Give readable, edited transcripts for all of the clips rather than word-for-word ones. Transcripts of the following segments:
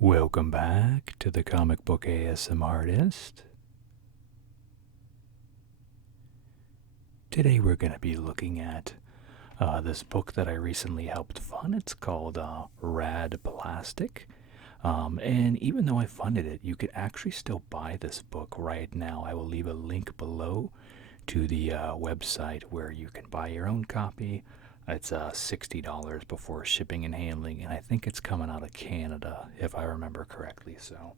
Welcome back to the Comic Book ASM Artist. Today we're going to be looking at this book that I recently helped fund. It's called Rad Plastic. And even though I funded it, you could actually still buy this book right now. I will leave a link below to the website where you can buy your own copy. It's $60 before shipping and handling, and I think it's coming out of Canada, if I remember correctly. So,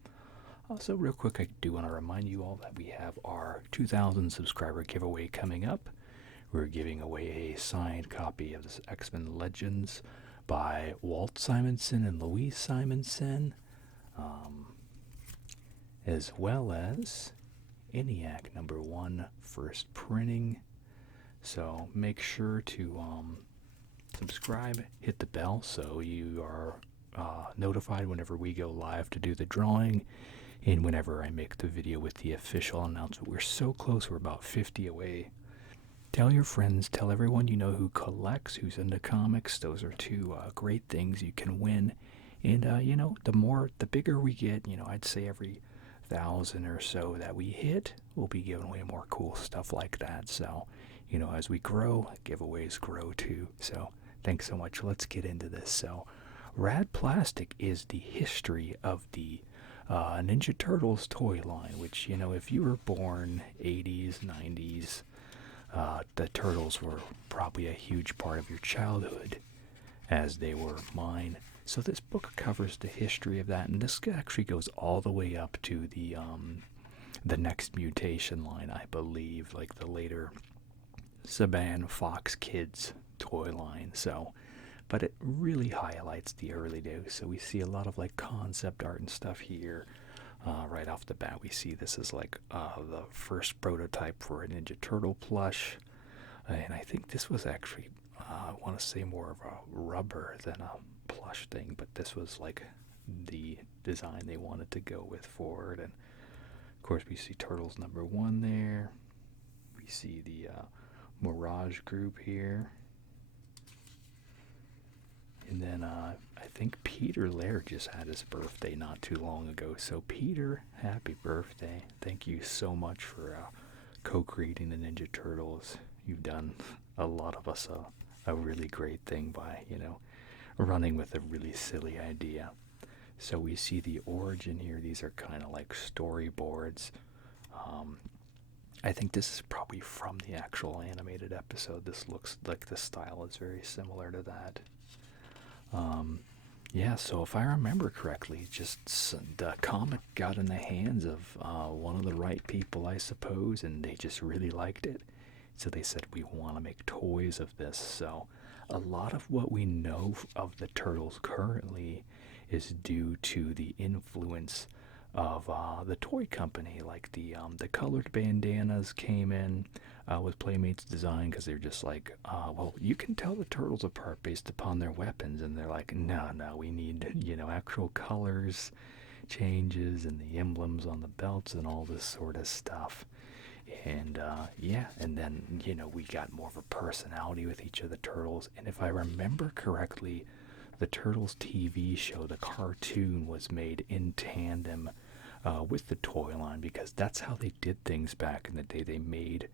also real quick, I do want to remind you all that we have our 2,000 subscriber giveaway coming up. We're giving away a signed copy of this X-Men Legends by Walt Simonson and Louise Simonson, as well as ENIAC #1 first printing. So make sure to subscribe, hit the bell so you are notified whenever we go live to do the drawing and whenever I make the video with the official announcement. We're so close, we're about 50 away. Tell your friends, tell everyone you know who collects, who's into comics. Those are two great things you can win. And, the bigger we get, I'd say every 1,000 or so that we hit, we'll be giving away more cool stuff like that. So, as we grow, giveaways grow too. So, thanks so much. Let's get into this. So, Rad Plastic is the history of the Ninja Turtles toy line, which, if you were born 80s, 90s, the Turtles were probably a huge part of your childhood, as they were mine. So this book covers the history of that, and this actually goes all the way up to the next mutation line, I believe, like the later Saban Fox Kids toy line. So, but it really highlights the early days. So we see a lot of like concept art and stuff here. Right off the bat, we see this is like the first prototype for a Ninja Turtle plush, and I think this was actually, I want to say more of a rubber than a plush thing, but this was like the design they wanted to go with forward. And of course, we see Turtles #1 there. We see the Mirage group here. And then I think Peter Laird just had his birthday not too long ago. So Peter, happy birthday. Thank you so much for co-creating the Ninja Turtles. You've done a lot of us a really great thing by, running with a really silly idea. So we see the origin here. These are kind of like storyboards. I think this is probably from the actual animated episode. This looks like the style is very similar to that. So if I remember correctly, just the comic got in the hands of one of the right people, I suppose, and they just really liked it. So they said, we want to make toys of this. So a lot of what we know of the Turtles currently is due to the influence of the toy company. Like the colored bandanas came in with Playmates design, because they're just like, well, you can tell the Turtles apart based upon their weapons, and they're like, no, we need actual colors changes and the emblems on the belts and all this sort of stuff. And and then we got more of a personality with each of the Turtles. And if I remember correctly, the Turtles TV show, the cartoon, was made in tandem with the toy line, because that's how they did things back in the day. They made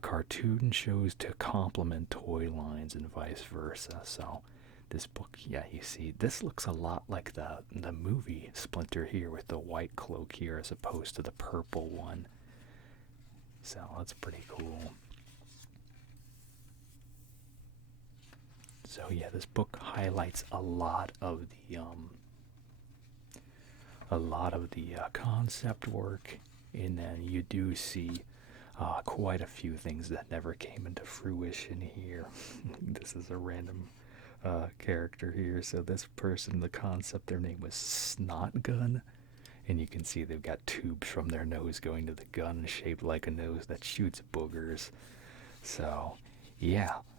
cartoon shows to complement toy lines and vice versa. So this book, you see, this looks a lot like the movie Splinter here, with the white cloak here as opposed to the purple one. So that's pretty cool. So this book highlights a lot of the concept work, and then you do see quite a few things that never came into fruition here. This is a random character here. So this person, the concept, their name was Snot Gun, and you can see they've got tubes from their nose going to the gun shaped like a nose that shoots boogers. So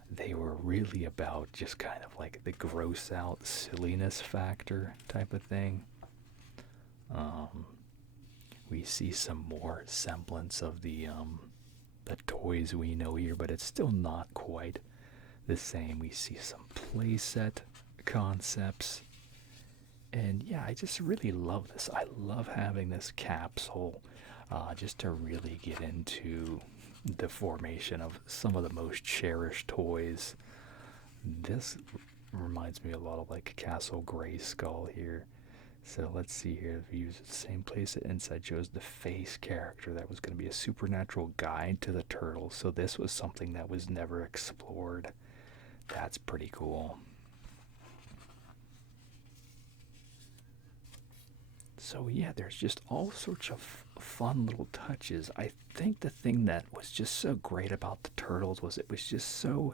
they were really about just kind of like the gross out silliness factor type of thing. We see some more semblance of the toys we know here, but it's still not quite the same. We see some playset concepts And yeah, I just really love this. I love having this capsule just to really get into the formation of some of the most cherished toys. This reminds me a lot of like Castle Grayskull here. So let's see here. If we use the same place that Inside shows the face character, that was going to be a supernatural guide to the turtles. So this was something that was never explored. That's pretty cool. So yeah, there's just all sorts of fun little touches. I think the thing that was just so great about the turtles was it was just so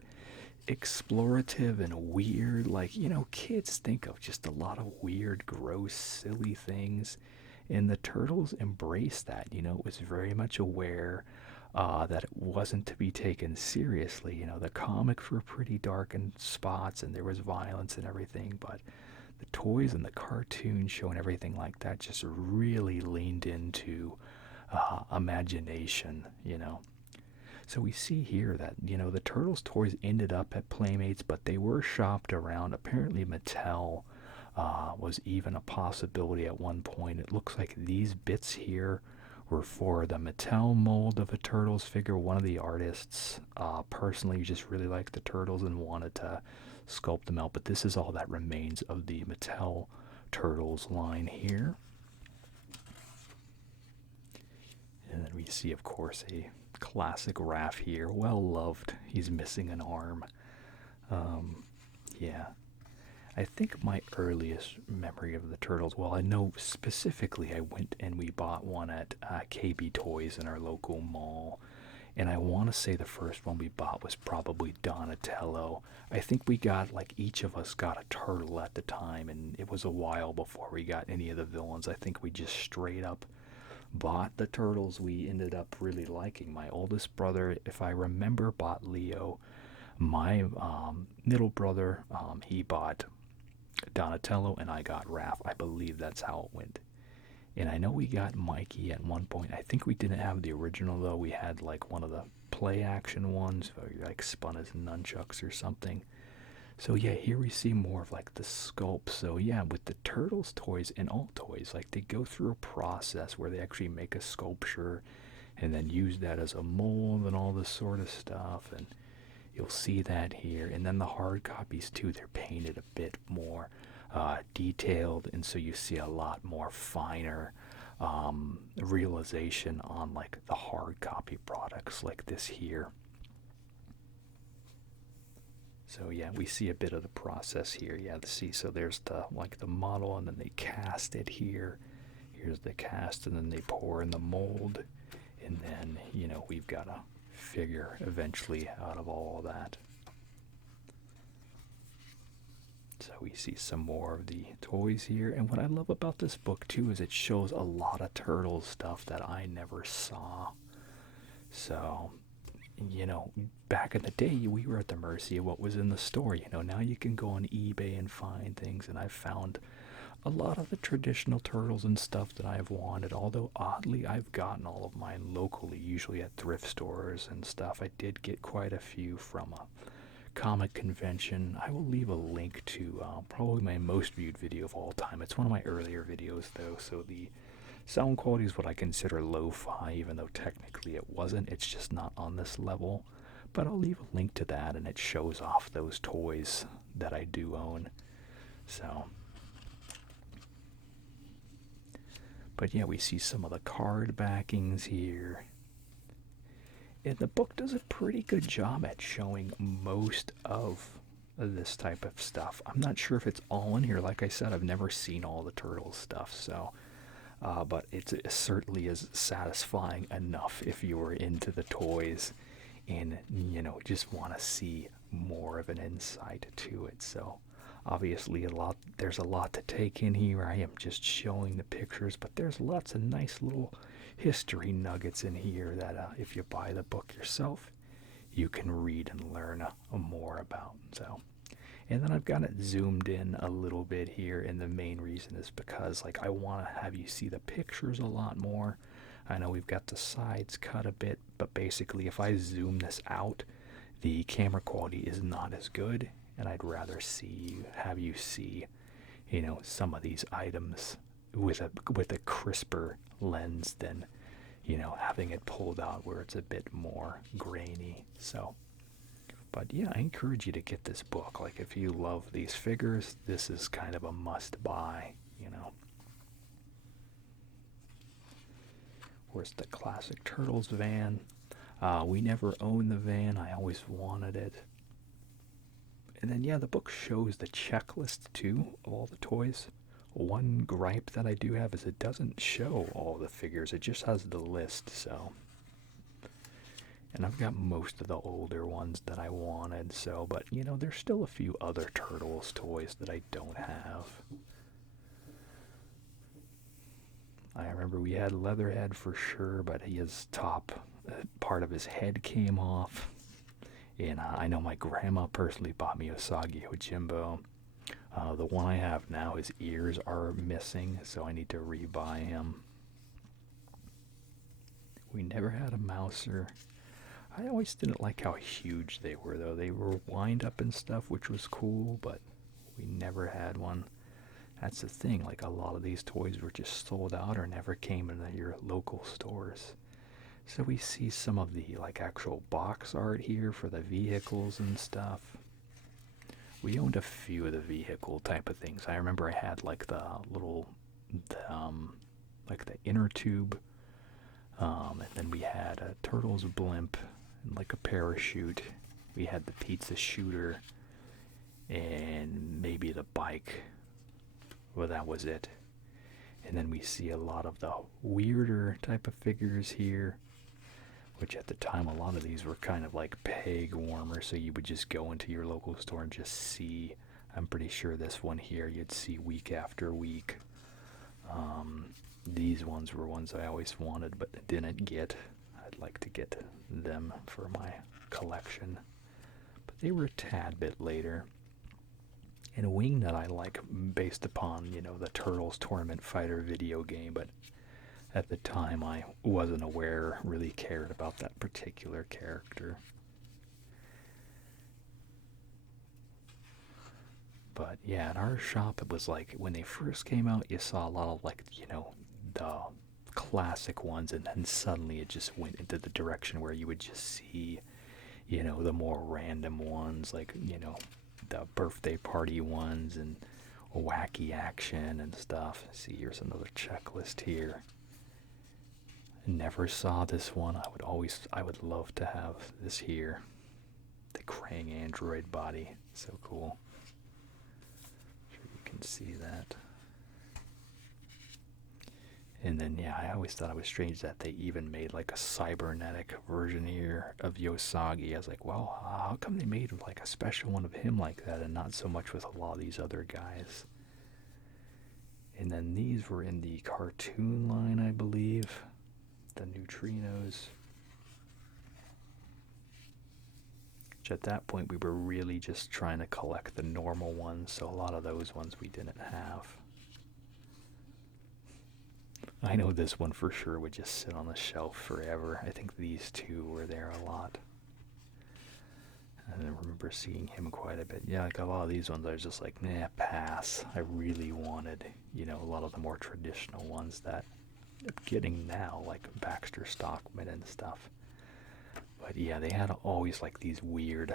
explorative and weird. Like, kids think of just a lot of weird, gross, silly things. And the turtles embraced that. It was very much aware that it wasn't to be taken seriously. The comics were pretty dark in spots and there was violence and everything, but the toys and the cartoon show and everything like that just really leaned into imagination. So we see here that, the Turtles toys ended up at Playmates, but they were shopped around. Apparently Mattel was even a possibility at one point. It looks like these bits here were for the Mattel mold of a Turtles figure. One of the artists personally just really liked the Turtles and wanted to sculpt them out, but this is all that remains of the Mattel Turtles line here. And then we see, of course, a classic Raph here. Well loved. He's missing an arm. Yeah. I think my earliest memory of the Turtles, well, I know specifically I went and we bought one at KB Toys in our local mall. And I want to say the first one we bought was probably Donatello. I think we got, like, each of us got a turtle at the time, and it was a while before we got any of the villains. I think we just straight up bought the turtles we ended up really liking. My oldest brother, if I remember, bought Leo. My middle brother, he bought Donatello, and I got Raph. I believe that's how it went. And I know we got Mikey at one point. I think we didn't have the original, though. We had like one of the play action ones, like spun as nunchucks or something. So yeah, here we see more of like the sculpt. So yeah, with the Turtles toys and all toys, like they go through a process where they actually make a sculpture and then use that as a mold and all this sort of stuff. And you'll see that here. And then the hard copies too, they're painted a bit more detailed, and so you see a lot more finer realization on like the hard copy products like this here. So yeah, we see a bit of the process here. Yeah, see, so there's the model, and then they cast it here. Here's the cast, and then they pour in the mold, and then we've got a figure eventually out of all of that. So we see some more of the toys here. And what I love about this book too is it shows a lot of Turtles stuff that I never saw. So, back in the day, we were at the mercy of what was in the store. Now you can go on eBay and find things. And I've found a lot of the traditional Turtles and stuff that I've wanted. Although, oddly, I've gotten all of mine locally, usually at thrift stores and stuff. I did get quite a few from a comic convention. I will leave a link to probably my most viewed video of all time. It's one of my earlier videos though, so the sound quality is what I consider lo-fi, even though technically it wasn't. It's just not on this level. But I'll leave a link to that, and it shows off those toys that I do own. So, but yeah, we see some of the card backings here. And the book does a pretty good job at showing most of this type of stuff. I'm not sure if it's all in here. Like I said, I've never seen all the Turtles stuff, so but it certainly is satisfying enough if you were into the toys and just want to see more of an insight to it. So obviously there's a lot to take in here. I am just showing the pictures, but there's lots of nice little history nuggets in here that if you buy the book yourself, you can read and learn more about. So, and then I've got it zoomed in a little bit here, and the main reason is because I want to have you see the pictures a lot more. I know we've got the sides cut a bit, but basically if I zoom this out, the camera quality is not as good, and I'd rather have you see some of these items with a crisper lens than having it pulled out where it's a bit more grainy. So, but yeah, I encourage you to get this book. Like, if you love these figures, this is kind of a must buy. Where's the classic Turtles van? We never owned the van. I always wanted it. And then, yeah, the book shows the checklist, too, of all the toys. One gripe that I do have is it doesn't show all the figures. It just has the list, so. And I've got most of the older ones that I wanted, so. But, there's still a few other Turtles toys that I don't have. I remember we had Leatherhead for sure, but his top part of his head came off. And I know my grandma personally bought me Usagi Yojimbo. The one I have now, his ears are missing, so I need to rebuy him. We never had a Mouser. I always didn't like how huge they were, though. They were wind up and stuff, which was cool, but we never had one. That's the thing, like, a lot of these toys were just sold out or never came into your local stores. So we see some of the, like, actual box art here for the vehicles and stuff. We owned a few of the vehicle type of things. I remember I had, like, the little, like, the inner tube. And then we had a Turtles blimp and, like, a parachute. We had the pizza shooter and maybe the bike. Well, that was it. And then we see a lot of the weirder type of figures here, which at the time a lot of these were kind of like peg warmers, so you would just go into your local store and just see. I'm pretty sure this one here you'd see week after week. These ones were ones I always wanted but didn't get. I'd like to get them for my collection, but they were a tad bit later. And Wingnut I like based upon, the Turtles Tournament Fighter video game, but at the time I wasn't aware, really cared about that particular character. But yeah, in our shop it was like, when they first came out, you saw a lot of, like, the classic ones, and then suddenly it just went into the direction where you would just see, the more random ones, like, the birthday party ones and wacky action and stuff. See, here's another checklist here. Never saw this one. I would love to have this here. The Krang android body. So cool. I'm sure you can see that. And then, yeah, I always thought it was strange that they even made like a cybernetic version here of Yosagi. I was like, well, how come they made like a special one of him like that and not so much with a lot of these other guys? And then these were in the cartoon line, I believe. The Neutrinos. Which at that point we were really just trying to collect the normal ones, so a lot of those ones we didn't have. I know this one for sure would just sit on the shelf forever. I think these two were there a lot. And I remember seeing him quite a bit. Yeah, like a lot of these ones I was just like, nah, pass. I really wanted, a lot of the more traditional ones that I'm getting now, like Baxter Stockman and stuff. But yeah, they had always like these weird,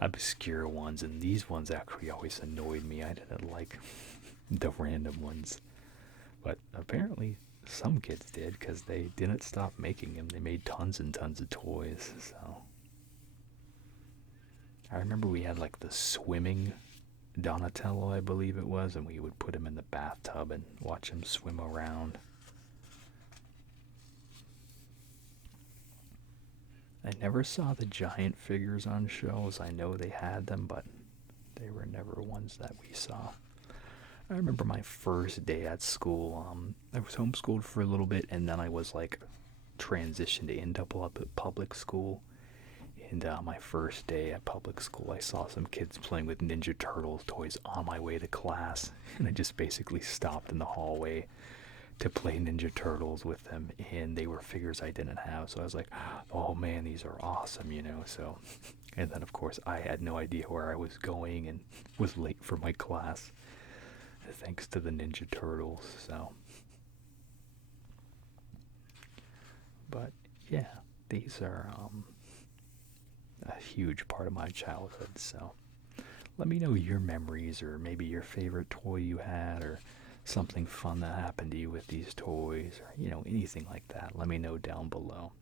obscure ones, and these ones actually always annoyed me. I didn't like the random ones. But apparently some kids did, because they didn't stop making them. They made tons and tons of toys, so. I remember we had like the swimming Donatello, I believe it was, and we would put him in the bathtub and watch him swim around. I never saw the giant figures on shows. I know they had them, but they were never ones that we saw. I remember my first day at school. I was homeschooled for a little bit, and then I was like transitioned into public school. And my first day at public school, I saw some kids playing with Ninja Turtles toys on my way to class, and I just basically stopped in the hallway to play Ninja Turtles with them, and they were figures I didn't have, so I was like, oh man, these are awesome, so. And then of course I had no idea where I was going and was late for my class. thanks to the Ninja Turtles. So, but yeah, these are a huge part of my childhood. So, let me know your memories, or maybe your favorite toy you had, or something fun that happened to you with these toys, or anything like that. Let me know down below.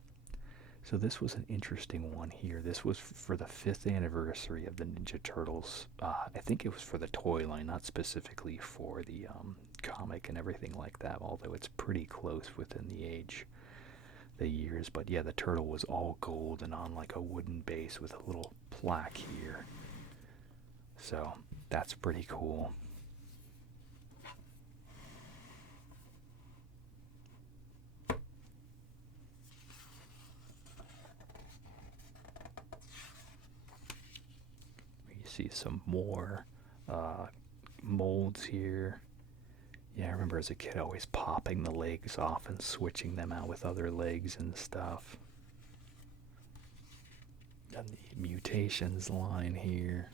So this was an interesting one here. This was for the 5th anniversary of the Ninja Turtles. I think it was for the toy line, not specifically for the comic and everything like that, although it's pretty close within the years. But yeah, the turtle was all gold and on like a wooden base with a little plaque here. So that's pretty cool. See some more molds here. Yeah, I remember as a kid always popping the legs off and switching them out with other legs and stuff. And the mutations line here.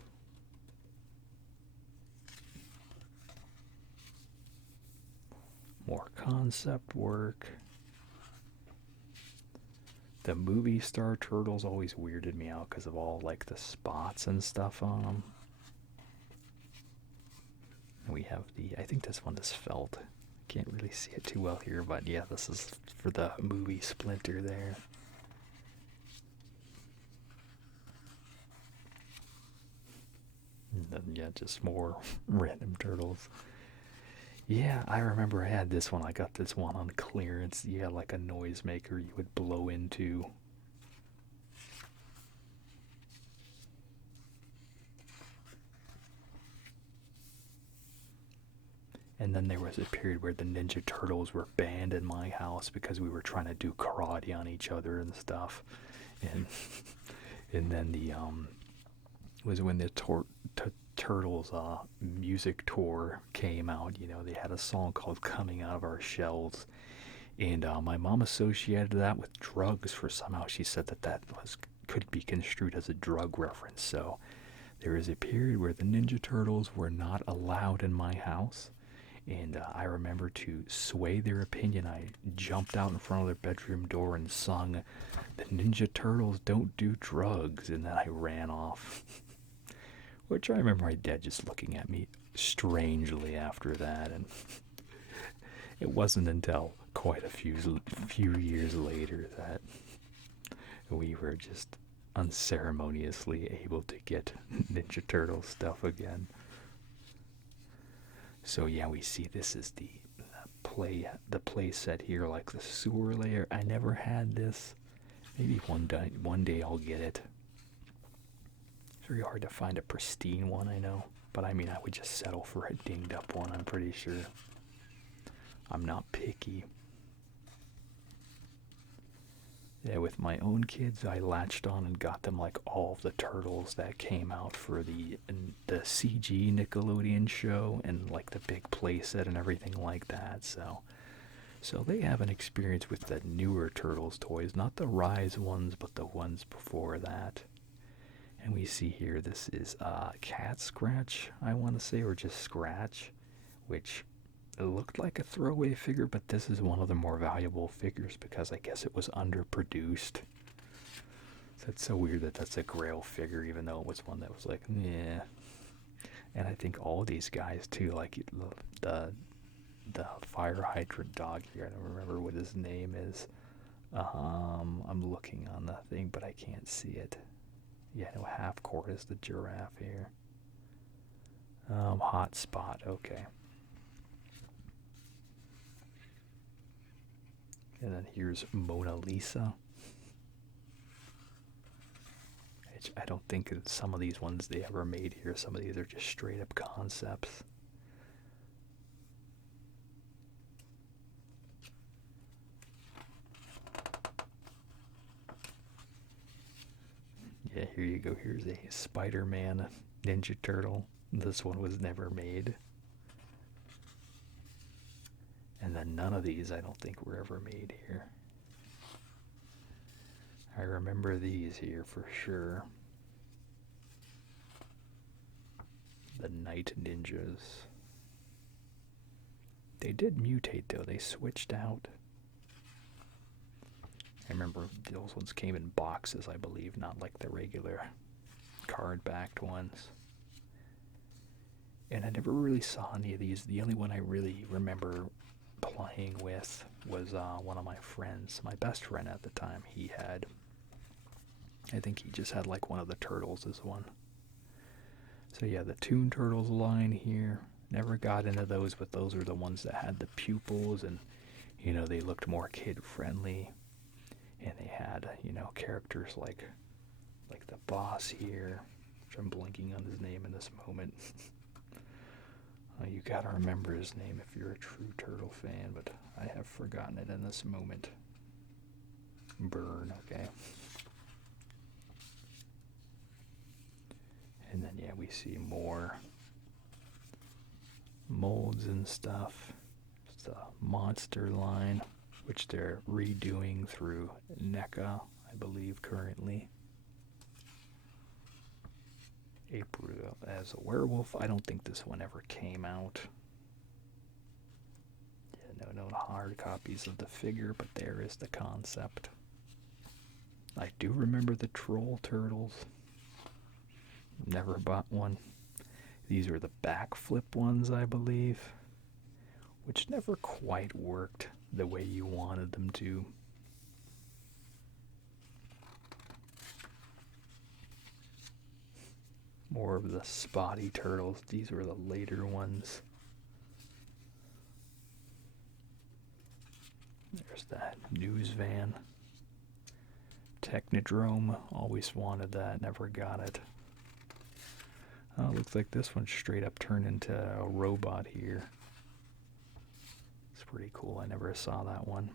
More concept work. The movie star turtles always weirded me out because of all like the spots and stuff on them. And we have I think this one is felt. Can't really see it too well here, but yeah, this is for the movie Splinter there. And then, yeah, just more random turtles. Yeah, I remember I had this one. I got this one on clearance. You had like a noisemaker you would blow into. And then there was a period where the Ninja Turtles were banned in my house because we were trying to do karate on each other and stuff. And and then the was when the Turtles music tour came out. They had a song called Coming Out of Our Shells, and my mom associated that with drugs for somehow. She said that could be construed as a drug reference. So there is a period where the Ninja Turtles were not allowed in my house, and I remember to sway their opinion, I jumped out in front of their bedroom door and sung, "The Ninja Turtles don't do drugs," and then I ran off. Which I remember my dad just looking at me strangely after that, and it wasn't until quite a few years later that we were just unceremoniously able to get Ninja Turtle stuff again. So yeah, we see this is the play set here, like the sewer layer. I never had this. Maybe one day I'll get it. It's very hard to find a pristine one, I know. But I mean, I would just settle for a dinged up one, I'm pretty sure. I'm not picky. Yeah, with my own kids, I latched on and got them like all of the Turtles that came out for the CG Nickelodeon show, and like the big playset and everything like that. So they have an experience with the newer Turtles toys, not the Rise ones, but the ones before that. And we see here, this is Cat Scratch, I want to say, or just Scratch, which it looked like a throwaway figure, but this is one of the more valuable figures because I guess it was underproduced. So it's so weird that that's a Grail figure, even though it was one that was like, yeah. And I think all these guys too, like the fire hydrant dog here, I don't remember what his name is. I'm looking on the thing, but I can't see it. Yeah, no, Half Court is the giraffe here. Hot Spot, okay. And then here's Mona Lisa. I don't think that some of these ones they ever made here. Some of these are just straight up concepts. Yeah, here you go. Here's a Spider-Man Ninja Turtle. This one was never made. And then none of these I don't think were ever made here. I remember these here for sure. The Night Ninjas. They did mutate though. They switched out. I remember those ones came in boxes, I believe, not like the regular card-backed ones. And I never really saw any of these. The only one I really remember playing with was one of my friends. My best friend at the time, he had, I think he just had like one of the Turtles as one. So yeah, the Toon Turtles line here. Never got into those, but those are the ones that had the pupils and, you know, they looked more kid-friendly. And they had, you know, characters like the boss here, which I'm blanking on his name in this moment. You gotta remember his name if you're a true Turtle fan, but I have forgotten it in this moment. Burn, okay. And then, yeah, we see more molds and stuff. It's the monster line, which they're redoing through NECA, I believe, currently. April as a werewolf. I don't think this one ever came out. Yeah, no hard copies of the figure, but there is the concept. I do remember the Troll Turtles. Never bought one. These are the backflip ones, I believe, which never quite worked the way you wanted them to. More of the spotty turtles. These were the later ones. There's that news van. Technodrome. Always wanted that. Never got it. Oh, looks like this one straight up turned into a robot here. It's pretty cool. I never saw that one.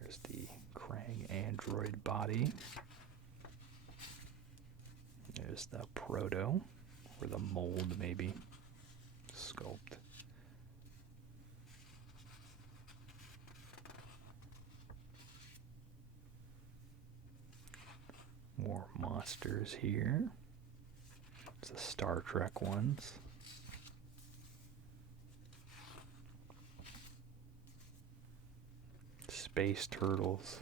There's the Krang android body. There's the proto, or the mold maybe, sculpt. More monsters here. It's the Star Trek ones. Space Turtles.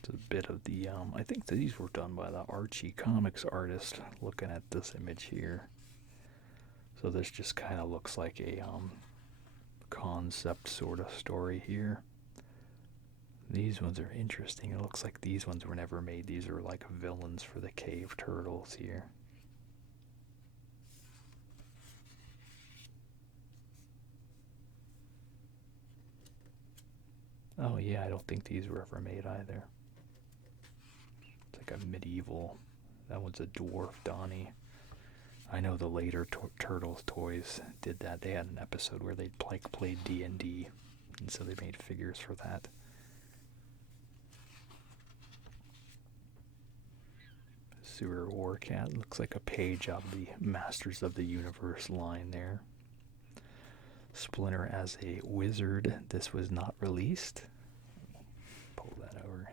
It's a bit of the, I think these were done by the Archie Comics artist, looking at this image here. So this just kind of looks like a concept sort of story here. These ones are interesting. It looks like these ones were never made. These are like villains for the Cave Turtles here. Oh yeah, I don't think these were ever made either. It's like a medieval. That one's a dwarf Donnie. I know the later Turtles toys did that. They had an episode where they like played D&D, and so they made figures for that. Sewer War Cat looks like a page of the Masters of the Universe line there. Splinter as a wizard. This was not released. Pull that over.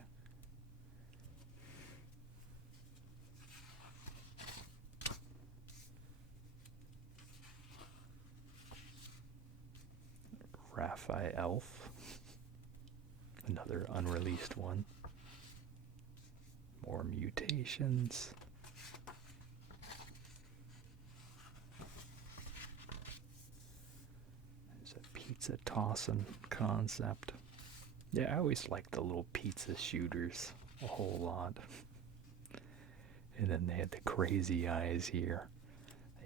Raphael. Another unreleased one. More mutations. There's a pizza tossing concept. Yeah, I always liked the little pizza shooters a whole lot. And then they had the crazy eyes here.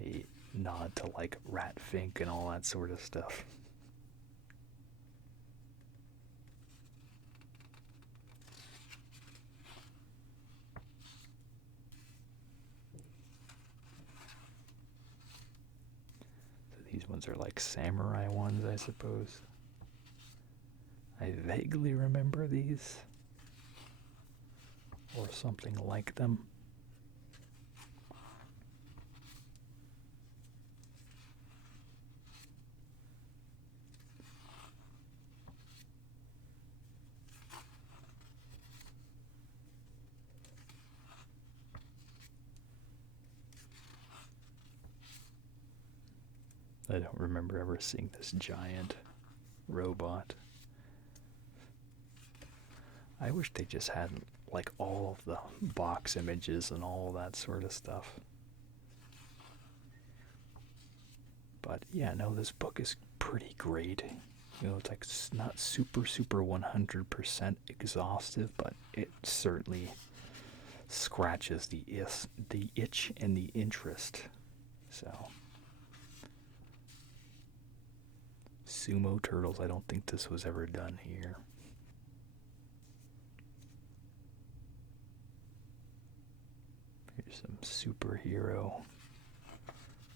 A nod to like Rat Fink and all that sort of stuff. These ones are like samurai ones, I suppose. I vaguely remember these. Or something like them. I don't remember ever seeing this giant robot. I wish they just had like all of the box images and all that sort of stuff. But yeah, no, this book is pretty great. You know, it's like not super 100% exhaustive, but it certainly scratches the itch and the interest. So, Sumo Turtles, I don't think this was ever done here. Here's some superhero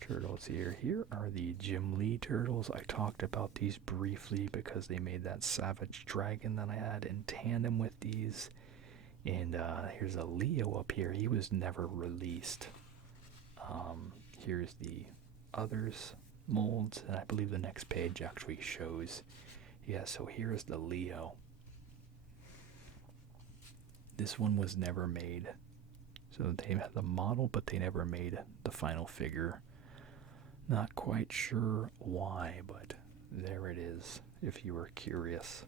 turtles here. Here are the Jim Lee turtles. I talked about these briefly because they made that Savage Dragon that I had in tandem with these. And here's a Leo up here. He was never released. Here's the others molds, and I believe the next page actually shows. Yeah, so here's the Leo. This one was never made. So they had the model, but they never made the final figure. Not quite sure why, but there it is, if you were curious.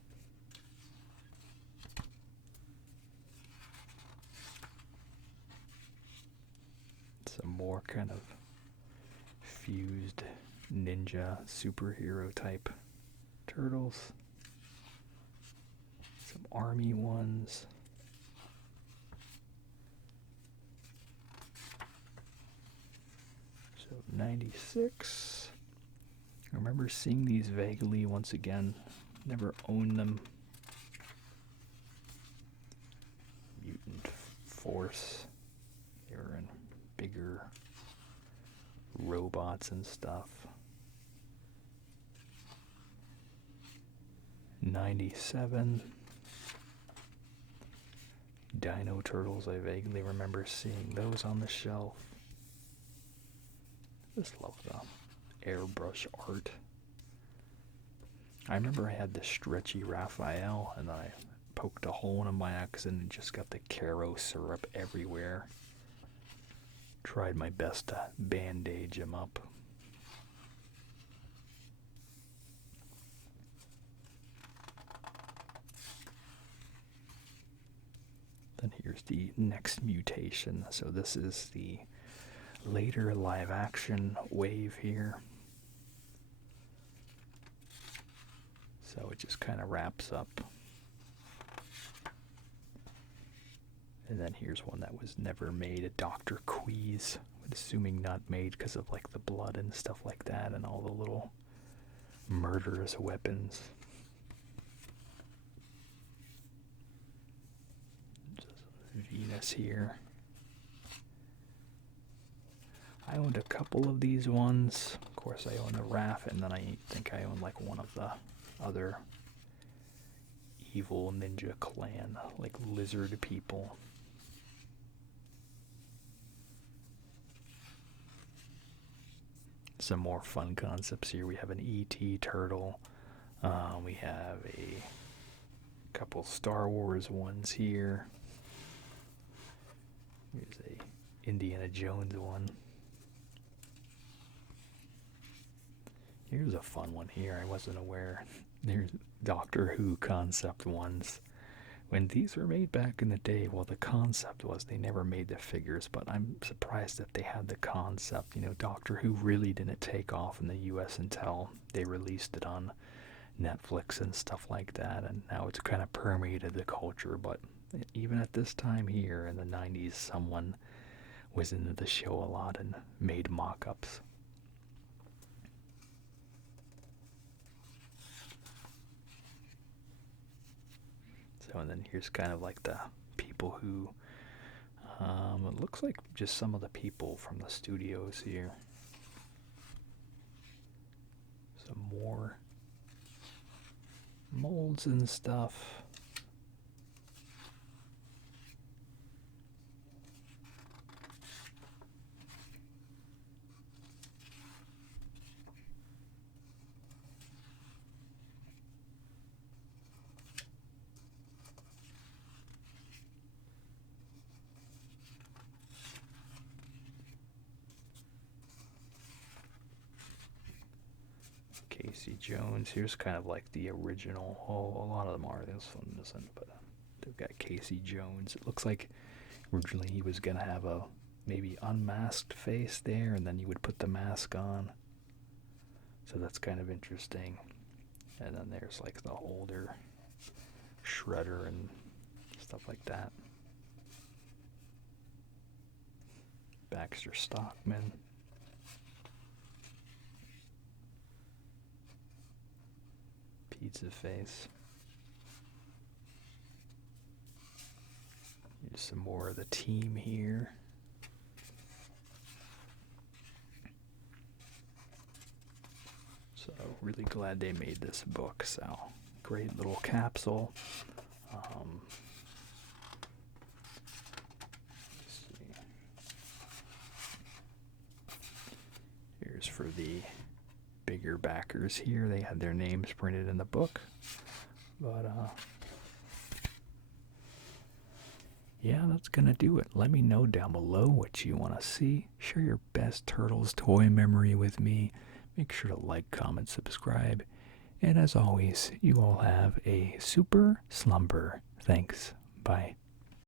Some more kind of fused ninja superhero type turtles. Some army ones. So 96. I remember seeing these vaguely once again. Never owned them. Mutant Force. They were in bigger robots and stuff. 97. Dino Turtles, I vaguely remember seeing those on the shelf. Just love the airbrush art. I remember I had this stretchy Raphael and I poked a hole in him by accident and just got the Caro syrup everywhere. Tried my best to bandage him up. Then here's the next mutation. So this is the later live action wave here. So it just kind of wraps up. And then here's one that was never made, a Dr. Queeze. I'm assuming not made because of like the blood and stuff like that and all the little murderous weapons. Venus here. I owned a couple of these ones. Of course, I own the Raph, and then I think I own like one of the other evil ninja clan, like lizard people. Some more fun concepts here. We have an E.T. turtle. We have a couple Star Wars ones here. Here's a Indiana Jones one. Here's a fun one here. I wasn't aware. There's Doctor Who concept ones. When these were made back in the day, well, the concept was they never made the figures, but I'm surprised that they had the concept. You know, Doctor Who really didn't take off in the U.S. until they released it on Netflix and stuff like that, and now it's kind of permeated the culture. But even at this time here in the 90s, someone was into the show a lot and made mock-ups. So, and then here's kind of like the people who, it looks like just some of the people from the studios here. Some more molds and stuff. Casey Jones. Here's kind of like the original. Oh, a lot of them are. This one isn't, but they've got Casey Jones. It looks like originally he was going to have a maybe unmasked face there, and then you would put the mask on. So that's kind of interesting. And then there's like the older Shredder and stuff like that. Baxter Stockman. Pizza Face. Here's some more of the team here. So really glad they made this book. So great little capsule. Let's see. Here's for the bigger backers here. They had their names printed in the book. But yeah, that's gonna do it. Let me know down below what you want to see. Share your best Turtles toy memory with me. Make sure to like, comment, subscribe. And as always, you all have a super slumber. Thanks. Bye.